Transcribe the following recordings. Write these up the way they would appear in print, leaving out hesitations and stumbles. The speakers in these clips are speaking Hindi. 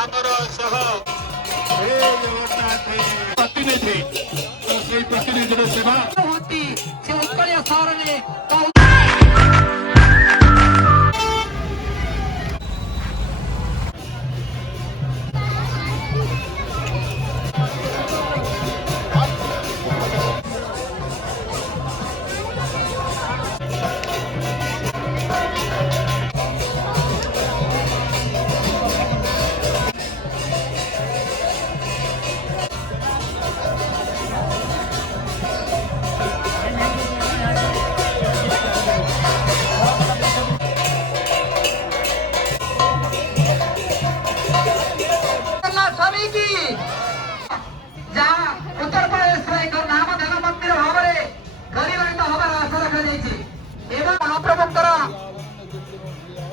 चामर सह हे जगन्नाथ प्रतिनिधि तो से प्रतिनिधि सेवा होती से उत्कल सारने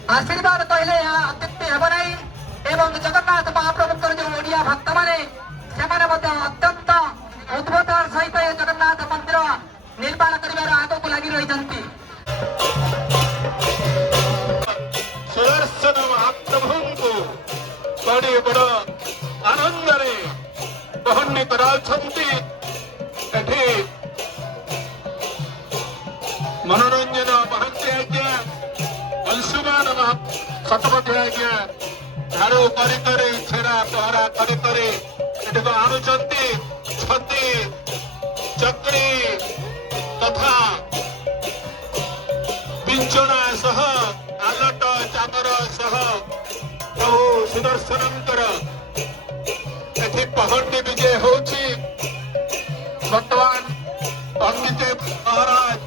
आशीर्वाद कहले अत्युक्ति हेब नहीं एवं जगन्नाथ महाप्रभुଙ୍କର जो ओडिया भक्त माने ସେମାନେ ମଧ୍ୟ ଅତ୍ୟନ୍ତ ଉଦ୍ଭତାର ସହିତ ଏ ଜଗନ୍ନାଥ ମନ୍ଦିର ନିର୍ମାଣ କରିବାର ଆଗକୁ ଲାଗି ରହିଛନ୍ତି। ସୁଦର୍ଶନ ମହାପ୍ରଭୁଙ୍କୁ ବଡ ବଡ ଆନନ୍ଦରେ ବହନ କରାଉଛନ୍ତି। ଏଠି मनोरंजन महंती आज्ञा अंशुमान शतपथी आज्ञा झाड़ू कर छेरा पहरा कर आणुचंती छती चक्री तथा पिंचना सह आलट चामर सह प्रभु सुदर्शनंकर एथि पहंडी विजय होछि। वर्तमान पंडित महाराज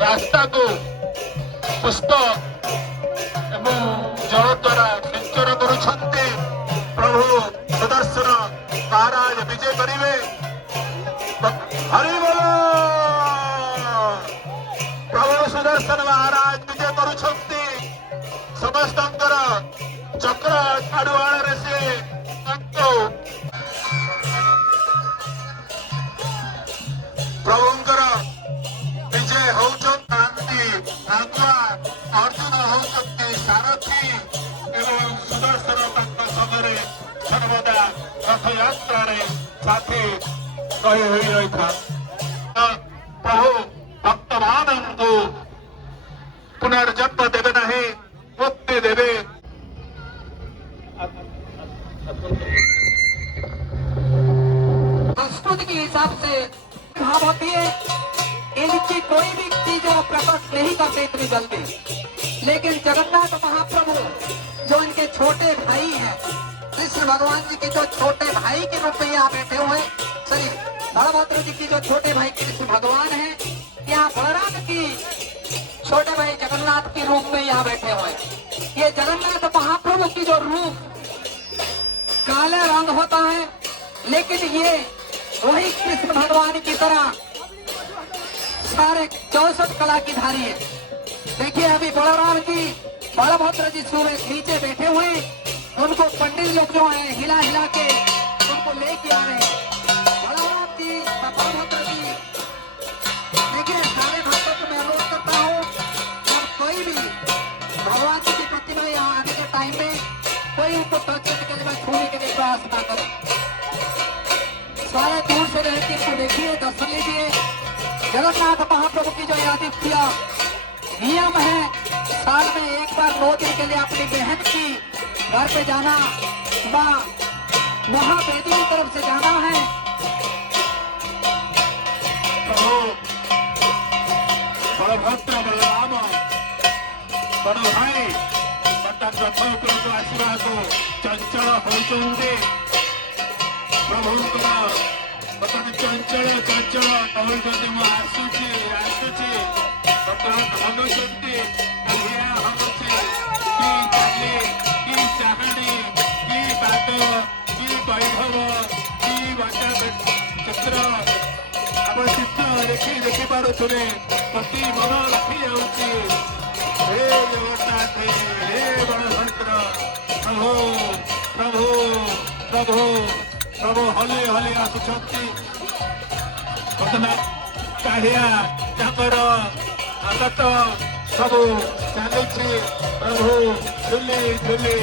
रास्ता को पुष्प एवं जल द्वारा सिंचन करुछन्ते। प्रभु सुदर्शन महाराज विजय करिवे। हरि बोल। प्रभु सुदर्शन महाराज विजय करुछन्ते। समस्तंकर चक्र छाड़ुआड़ से प्रभुंकर विजय होती आत्मा अर्जुन होती सारथी एवं सुदर्शन समय सर्वदा रथ यात्रा साथी रही था। प्रभु भक्त मान को पुनर्जन्म देवे नहीं मुक्ति देवे। संस्कृति के हिसाब से भाव होती है इनकी कोई भी चीज प्रकट नहीं करते इतनी जल्दी, लेकिन जगन्नाथ महाप्रभु जो इनके छोटे भाई हैं, कृष्ण भगवान जी के जो छोटे भाई के रूप में यहाँ बैठे हुए, सॉरी बलभद्र जी की जो छोटे भाई कृष्ण भगवान हैं, यहाँ बलराम की छोटे भाई जगन्नाथ के रूप में यहाँ बैठे हुए। ये जगन्नाथ महाप्रभु की जो रूप काला रंग होता है, लेकिन ये वही कृष्ण भगवान की तरह सारे 64 कला की धारी है। देखिए अभी बलराम जी बलभद्र जी सूर्य नीचे बैठे हुए, उनको पंडित लोग जो है हिला हिला के उनको लेके आ रहे हैं। बलराम जी बलभद्र जी देखिए सारे भक्तों को मैं अनुरोध करता हूँ और कोई भी भगवान जी की प्रतिमा यहाँ आने के टाइम में कोई उनको टच करने के लिए छूने के लिए प्रयास ना करे। सारे दूर से रहकर इसको देखिए, दर्शन लीजिए। जगन्नाथ महाप्रभु की जो आदित्य नियम है, साल में एक बार 9 दिन के लिए अपनी बहन की घर पे जाना, महावेदी की तरफ से जाना है। बलभद्र बलराम बड़ भाई रथ उपरକୁ ଆସିବାକୁ ଚଞ୍ଚଳ ହେଉଛନ୍ତି। ପ୍ରଭୁଙ୍କର ବର୍ତ୍ତମାନ ଚଞ୍ଚଳ ଚଞ୍ଚଳ କହୁଛନ୍ତି ମୁଁ ଆସୁଛି ଆସୁଛି, ବର୍ତ୍ତମାନ ହନୁଛନ୍ତି କାଳିଆ ହନୁଛି। କି ଚାଲି କି ଚାହାଣୀ କି ପାଦ କି ବୈଭବ କି ବାଟା ଚିତ୍ର ଆମ ଚିତ୍ର ଦେଖିପାରୁଥିଲେ, ପ୍ରତି ମନ ରଖି ଯାଉଛି। हे जगन्नाथ हे बलभद्र प्रभु प्रभु प्रभु प्रभु हले हले आसुचंती। वर्तमान काढ़िया चाकर आगत सब चली प्रभु ଝୁଲି ଝୁଲି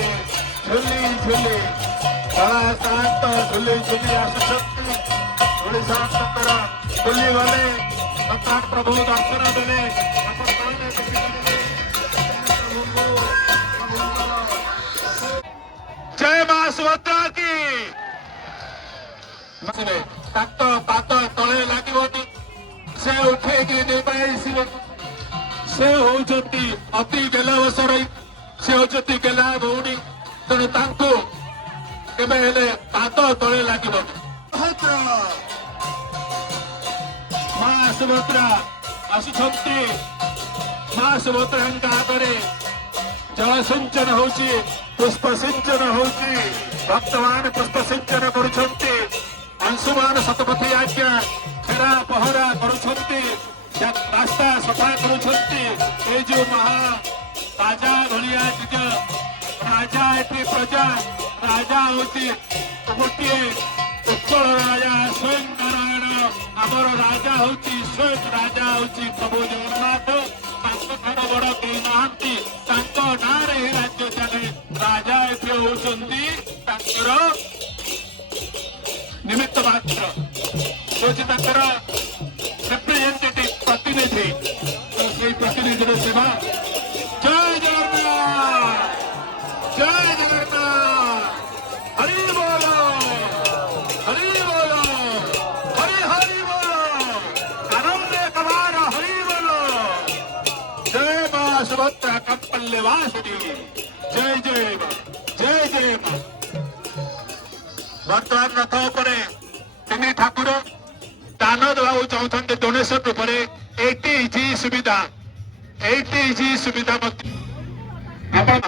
ଝୁଲି ଝୁଲି କଳା ସାନ୍ତ ଝୁଲି ଝୁଲି ଆସୁଛନ୍ତି ଓଡ଼ିଶାଙ୍କର ବୁଲି ଗଲେ ଭଗବାନ ପ୍ରଭୁ ଦର୍ଶନ ଦେଲେ ଆପଣ କହିଲେ ଦେଖିପାରିବେ ଜୟ ମା ସୁଭଦ୍ରା କି ତାଙ୍କ ପାଦ ତଳେ ଲାଗିବନି ସେ ଉଠେଇକି ନେଇପାରିବେ ସେ ହଉଛନ୍ତି ଅତି ଗେଲା ବସର ସେ ହଉଛନ୍ତି ଗେଲା ଭଉଣୀ ତେଣୁ ତାଙ୍କୁ କେବେ ହେଲେ ପାଦ ତଳେ ଲାଗିବନି ମା ସୁଭଦ୍ରା ଆସୁଛନ୍ତି ମା ସୁଭଦ୍ରାଙ୍କ ଆଗରେ ଜଳ ସିଞ୍ଚନ ହଉଛି ପୁଷ୍ପ ସିଞ୍ଚନ ହଉଛି ଭକ୍ତମାନେ ପୁଷ୍ପ ସିଞ୍ଚନ କରୁଛନ୍ତି ଅଂଶୁମାନ ଶତପଥୀ ଆଜ୍ଞା ଛେରା ପହରା କରୁଛନ୍ତି ରାସ୍ତା ସଫା କରୁଛନ୍ତି ଏ ଯୋଉ ମହା ରାଜା ଭଳିଆ ଯୁଗ ରାଜା ଏଠି ପ୍ରଜା ରାଜା ହଉଛି ଗୋଟିଏ ଉତ୍କଳ ରାଜା ସ୍ୱୟଂ ନାରାୟଣ ଆମର ରାଜା ହଉଛି ସ୍ୱୟଂ ରାଜା ହଉଛି ପ୍ରଭୁ ଜଗନ୍ନାଥ ତାଙ୍କ ଠାରୁ ବଡ କେହି ନାହାନ୍ତି ତାଙ୍କ ନାଁରେ ହିଁ ରାଜ୍ୟ ଚାଲେ ରାଜା ଏଠି ହଉଛନ୍ତି ତାଙ୍କର ନିମିତ୍ତ ମାତ୍ର ହଉଛି ତାଙ୍କର ରିପ୍ରେଜେଣ୍ଟେଟିଭ ପ୍ରତିନିଧି ତ ସେଇ ପ୍ରତିନିଧିର ସେବା ଜୟ ଜଗନ୍ନାଥ ଜୟ ଜଗନ୍ନାଥ ହରି ବୋଲ ହରି ବୋଲ ହରି ହରି ବୋଲ ଆନନ୍ଦ କବାର ହରି ବୋଲ ଜୟ ମା ସୁଭଦ୍ରା କପଲ୍ୟବାସିନୀ ଜୟ ଜୟ ମା ଜୟ ଜୟ ମା ବର୍ତ୍ତମାନ ରଥ ଉପରେ ତିନି ଠାକୁର ଦାନ ଦେବାକୁ ଚାହୁଁଛନ୍ତି ଡୋନେସନ ଉପରେ 80G सुविधा 80G सुविधा अपन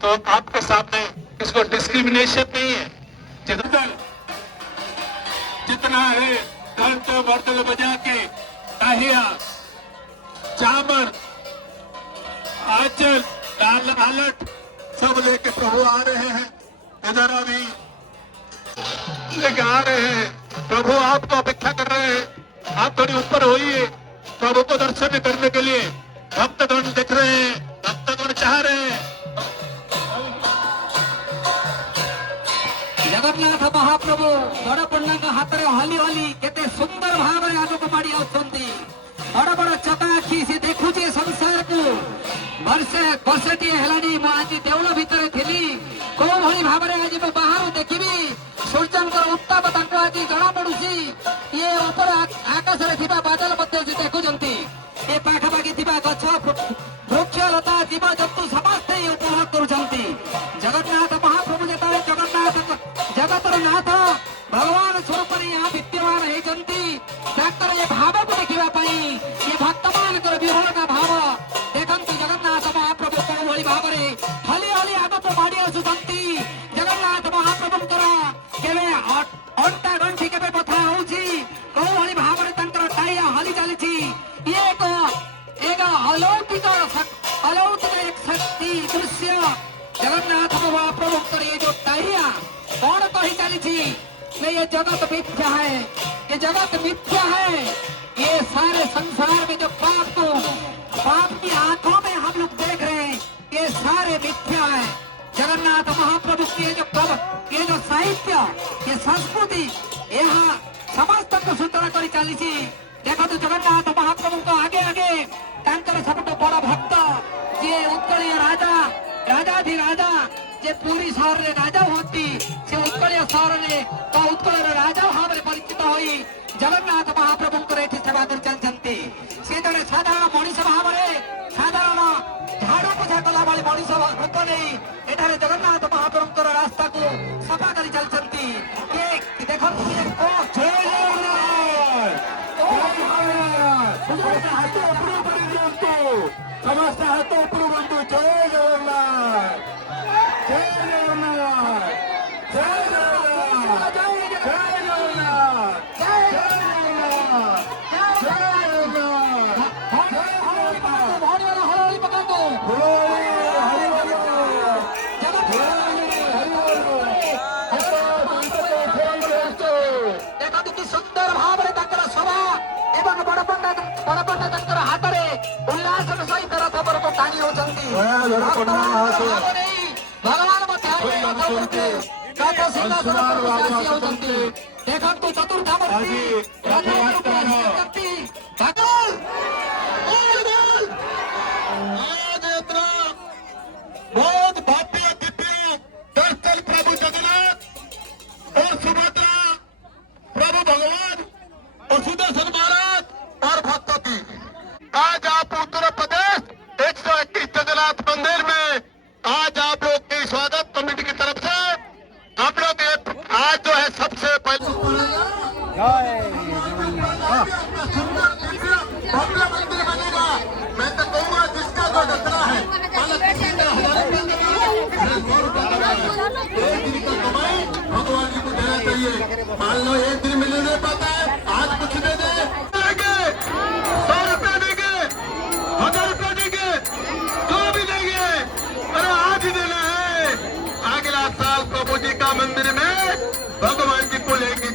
तो आपके सामने इसको डिस्क्रिमिनेशन नहीं है जितना है घंटे बर्तन बजा के ताहिया चामर आंचल आलट सब लेके प्रभु आ रहे हैं इधर अभी लेके आ रहे हैं प्रभु आपको अपेक्षा कर रहे हैं आप थोड़ी ऊपर होइए प्रभु को दर्शन करने के लिए भक्तगण देख रहे हैं भक्तगण चाह रहे हैं जगन्नाथ महाप्रभु बड़ पंडा हाथ में हली हली केते सुंदर भाव में आगो को माड़ी आउछंती बड़ बड़ चका आखि से देखुचे संसार को वर्षटी हेलानी मु आज देउल भितर थिली को भली भाव में आज मु बाहर देखिबी सूर्यंकर उत्ताप ताको आज जना पडुसी ये ऊपर आकाश रे थिबा बादल मध्ये जे देखुचंती ए पाखापाखि थिबा गछ वृक्ष लता जीव जंतु समस्त उपभोग करुचंती जगन्नाथ महाप्रभु जेता जगन्नाथ जगतर नाथ भगवान स्वरूप यहाँ विद्यमान होती ये भाव को देखा ये भक्त मान विभोर का भाव देखते जगन्नाथ महाप्रभु कौ भाई भाव में हली हली आगत माड़ी आसुंती जगन्नाथ महाप्रभुंर केवे अंटा गंठी के बथा होची कौ भाई भाव में टाइया हली चली एक अलौकिक एक शक्ति दृश्य जगन्नाथ महाप्रभुंर ये जो टाइया कौन कही चली ये जगत मिथ्या है ये जगत मिथ्या है ये सारे संसार में जो पाप की आंखों में हम लोग देख रहे हैं ये सारे मिथ्या है जगन्नाथ महाप्रभु की ये जो साहित्य ये संस्कृति यहाँ समस्त को सूचना कर चली देखो तो जगन्नाथ महाप्रभु को आगे आगे सब बड़ भक्त ये उत्कलीय राजा राजाधिराजा जे पूरी सहर रे राजा होती से उत्कलीय सहर रे तो उत्कल राजा भाव में परिचित होई जगन्नाथ महाप्रभु को एठी सेवा कर चलछंती से जने साधारण मनीष भाव में साधारण झाड़ू पोछा कला वाली मनीष लोक नहीं एठारे जगन्नाथ महाप्रभु को रास्ता को सफा कर चलछंती ये देखो ये को जय समस्त हाथ ऊपर बंधु जय जगन्नाथ जय जगन्नाथ जय जगन्नाथ जय जगन्नाथ जय जगन्नाथ जय देखो कि सुंदर भाव में सभा एवं बड़पंडा हाथ में उल्लास सहित रथ पर को टाणी होती भगवान बताए देखा तू चतुर्थामूर्ती बहुत भव्य दिव्य दर्शन प्रभु जगन्नाथ और सुभद्रा प्रभु भगवान और सुदर्शन महाराज और भक्तों की आज आप उत्तर प्रदेश 121 जगन्नाथ मंदिर में आज आप लोग की स्वागत कमेटी की तरफ से आप लोग आज जो है सबसे पहले भव्य मंदिर बनेगा। मैं तो कहूँगा जिसका जो रचना है भगवान जी को देना चाहिए। मान लो एक दिन मिल नहीं पाता है, आज कुछ दे दे, 100 रुपये देंगे, 1000 रुपये देंगे, जो भी देंगे, अरे आज ही देना है। अगला साल प्रभु जी का मंदिर में भगवान जी को लेके